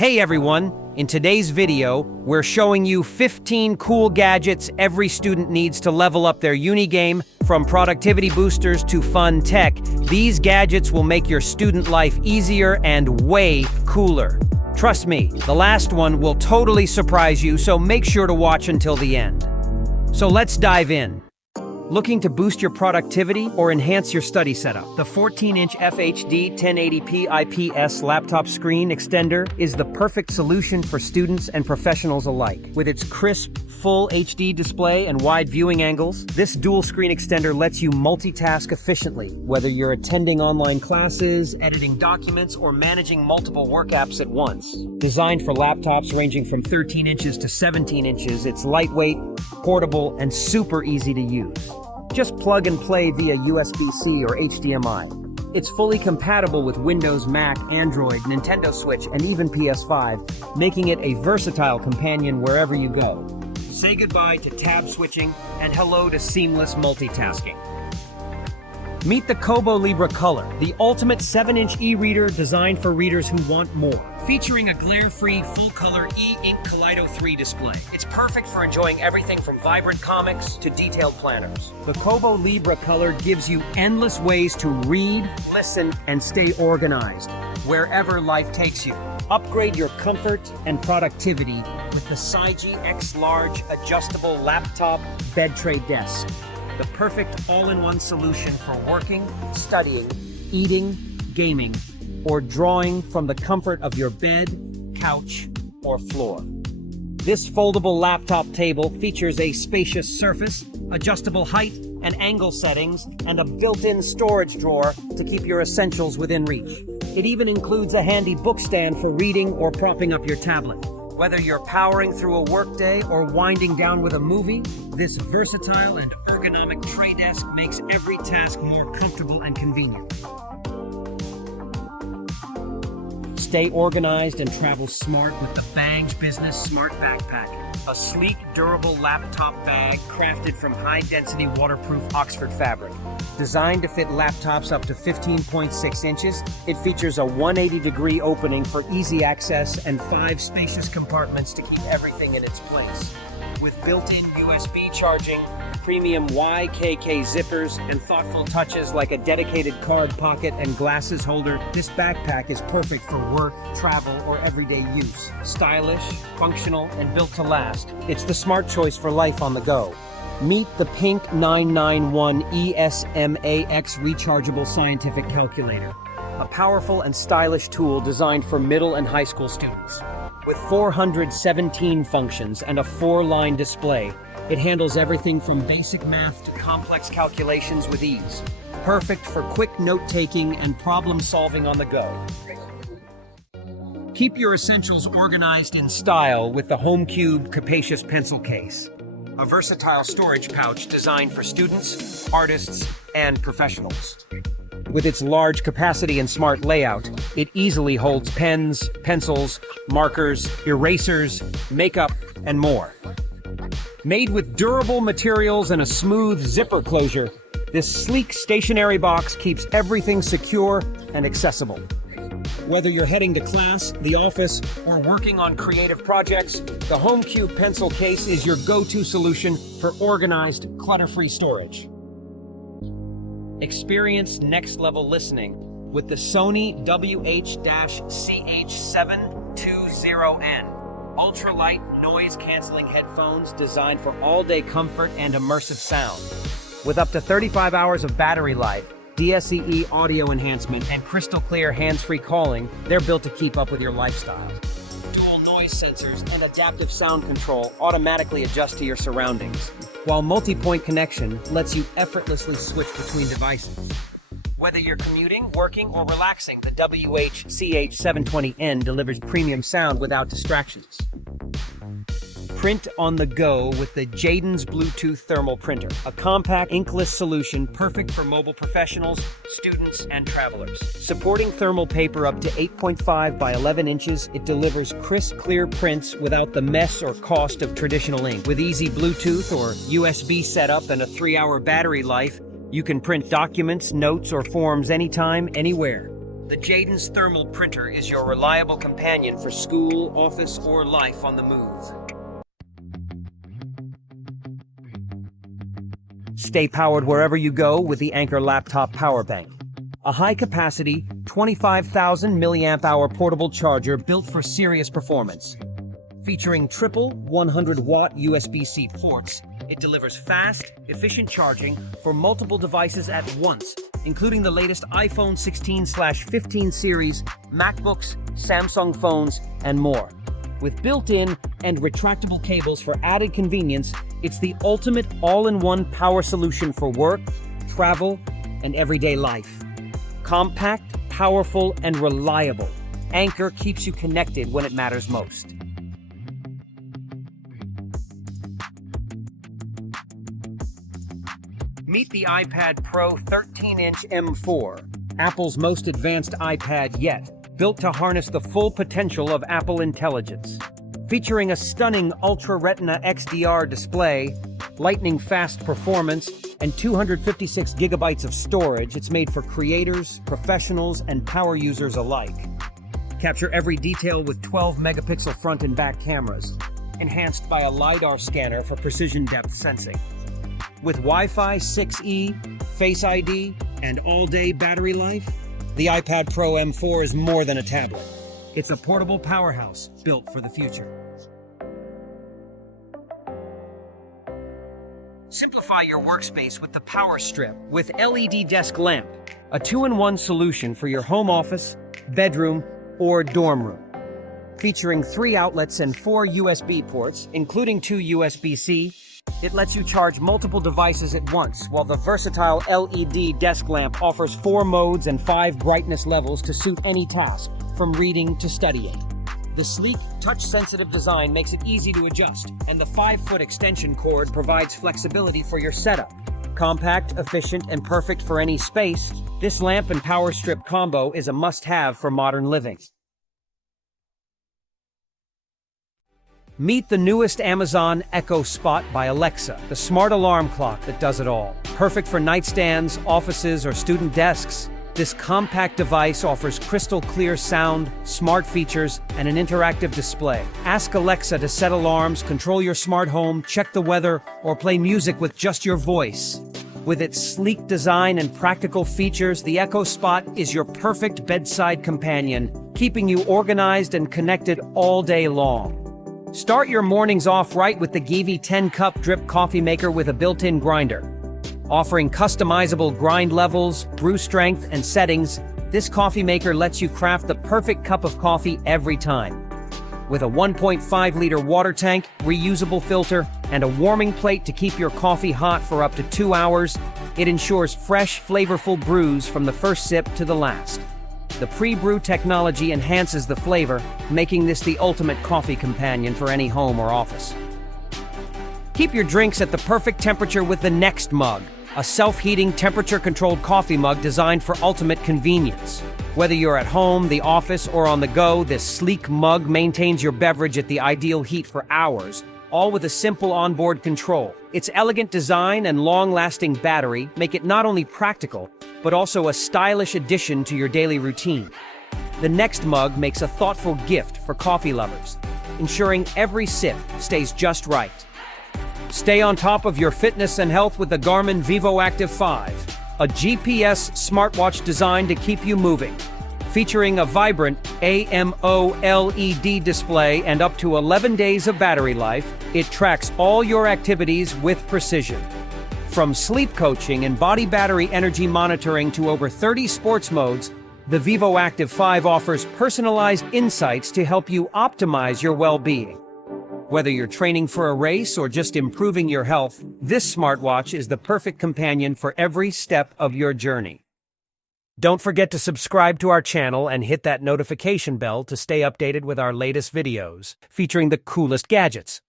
Hey everyone, in today's video, we're showing you 15 cool gadgets every student needs to level up their uni game. From productivity boosters to fun tech, these gadgets will make your student life easier and way cooler. Trust me, the last one will totally surprise you, so make sure to watch until the end. So let's dive in. Looking to boost your productivity or enhance your study setup? The 14-inch FHD 1080p IPS laptop screen extender is the perfect solution for students and professionals alike. With its crisp, full HD display and wide viewing angles, this dual screen extender lets you multitask efficiently, whether you're attending online classes, editing documents, or managing multiple work apps at once. Designed for laptops ranging from 13 inches to 17 inches, it's lightweight, portable, and super easy to use. Just plug and play via USB-C or HDMI. It's fully compatible with Windows, Mac, Android, Nintendo Switch, and even PS5, making it a versatile companion wherever you go. Say goodbye to tab switching and hello to seamless multitasking. Meet the Kobo Libra Color, the ultimate 7-inch e-reader designed for readers who want more. Featuring a glare-free, full-color e-ink Kaleido 3 display. It's perfect for enjoying everything from vibrant comics to detailed planners. The Kobo Libra Color gives you endless ways to read, listen, and stay organized, wherever life takes you. Upgrade your comfort and productivity with the Sigi X Large Adjustable Laptop Bed Tray Desk. The perfect all-in-one solution for working, studying, eating, gaming, or drawing from the comfort of your bed, couch, or floor. This foldable laptop table features a spacious surface, adjustable height and angle settings, and a built-in storage drawer to keep your essentials within reach. It even includes a handy book stand for reading or propping up your tablet. Whether you're powering through a workday or winding down with a movie, this versatile and ergonomic tray desk makes every task more comfortable and convenient. Stay organized and travel smart with the BANGE Business Smart Backpack, a sleek, durable laptop bag crafted from high-density waterproof Oxford fabric. Designed to fit laptops up to 15.6 inches, it features a 180-degree opening for easy access and 5 spacious compartments to keep everything in its place. With built-in USB charging, premium YKK zippers, and thoughtful touches like a dedicated card pocket and glasses holder, this backpack is perfect for work, travel, or everyday use. Stylish, functional, and built to last, it's the smart choice for life on the go. Meet the Pink 991 ESMAX Rechargeable Scientific Calculator, a powerful and stylish tool designed for middle and high school students. With 417 functions and a 4-line display, it handles everything from basic math to complex calculations with ease. Perfect for quick note-taking and problem-solving on the go. Keep your essentials organized in style with the Homecube capacious pencil case, a versatile storage pouch designed for students, artists, and professionals. With its large capacity and smart layout, it easily holds pens, pencils, markers, erasers, makeup, and more. Made with durable materials and a smooth zipper closure, this sleek stationary box keeps everything secure and accessible. Whether you're heading to class, the office, or working on creative projects, the Homecube pencil case is your go-to solution for organized, clutter-free storage. Experience next-level listening with the Sony WH-CH720N. Ultralight noise-canceling headphones designed for all-day comfort and immersive sound. With up to 35 hours of battery life, DSEE audio enhancement, and crystal-clear hands-free calling, they're built to keep up with your lifestyle. Dual noise sensors and adaptive sound control automatically adjust to your surroundings, while multi-point connection lets you effortlessly switch between devices. Whether you're commuting, working, or relaxing, the WH-CH720N delivers premium sound without distractions. Print on the go with the JADENS Bluetooth thermal printer, a compact inkless solution perfect for mobile professionals, students, and travelers. Supporting thermal paper up to 8.5 by 11 inches, it delivers crisp, clear prints without the mess or cost of traditional ink. With easy Bluetooth or USB setup and a 3-hour battery life, you can print documents, notes, or forms anytime, anywhere. The JADENS thermal printer is your reliable companion for school, office, or life on the move. Stay powered wherever you go with the Anker laptop power bank. A high-capacity, 25,000 milliamp-hour portable charger built for serious performance. Featuring triple 100-watt USB-C ports, it delivers fast, efficient charging for multiple devices at once, including the latest iPhone 16/15 series, MacBooks, Samsung phones, and more. With built-in and retractable cables for added convenience, it's the ultimate all-in-one power solution for work, travel, and everyday life. Compact, powerful, and reliable, Anker keeps you connected when it matters most. Meet the iPad Pro 13-inch M4, Apple's most advanced iPad yet, built to harness the full potential of Apple Intelligence. Featuring a stunning Ultra Retina XDR display, lightning-fast performance, and 256 gigabytes of storage, it's made for creators, professionals, and power users alike. Capture every detail with 12-megapixel front and back cameras, enhanced by a LiDAR scanner for precision depth sensing. With Wi-Fi 6E, Face ID, and all-day battery life, the iPad Pro M4 is more than a tablet. It's a portable powerhouse built for the future. Simplify your workspace with the Power Strip with LED desk lamp, a 2-in-1 solution for your home office, bedroom, or dorm room. Featuring 3 outlets and 4 USB ports, including 2 USB-C, it lets you charge multiple devices at once, while the versatile LED desk lamp offers 4 modes and 5 brightness levels to suit any task, from reading to studying. The sleek, touch-sensitive design makes it easy to adjust, and the 5-foot extension cord provides flexibility for your setup. Compact, efficient, and perfect for any space, this lamp and power strip combo is a must-have for modern living. Meet the newest Amazon Echo Spot by Alexa, the smart alarm clock that does it all. Perfect for nightstands, offices, or student desks, this compact device offers crystal clear sound, smart features, and an interactive display. Ask Alexa to set alarms, control your smart home, check the weather, or play music with just your voice. With its sleek design and practical features, the Echo Spot is your perfect bedside companion, keeping you organized and connected all day long. Start your mornings off right with the Gevi 10-cup drip coffee maker with a built-in grinder. Offering customizable grind levels, brew strength, and settings, this coffee maker lets you craft the perfect cup of coffee every time. With a 1.5-liter water tank, reusable filter, and a warming plate to keep your coffee hot for up to 2 hours, it ensures fresh, flavorful brews from the first sip to the last. The pre-brew technology enhances the flavor, making this the ultimate coffee companion for any home or office. Keep your drinks at the perfect temperature with the Next Mug, a self-heating, temperature-controlled coffee mug designed for ultimate convenience. Whether you're at home, the office, or on the go, this sleek mug maintains your beverage at the ideal heat for hours, all with a simple onboard control. Its elegant design and long-lasting battery make it not only practical, but also a stylish addition to your daily routine. The Next Mug makes a thoughtful gift for coffee lovers, ensuring every sip stays just right. Stay on top of your fitness and health with the Garmin Active 5, a GPS smartwatch designed to keep you moving. Featuring a vibrant AMOLED display and up to 11 days of battery life, it tracks all your activities with precision. From sleep coaching and body battery energy monitoring to over 30 sports modes, the Active 5 offers personalized insights to help you optimize your well-being. Whether you're training for a race or just improving your health, this smartwatch is the perfect companion for every step of your journey. Don't forget to subscribe to our channel and hit that notification bell to stay updated with our latest videos, featuring the coolest gadgets.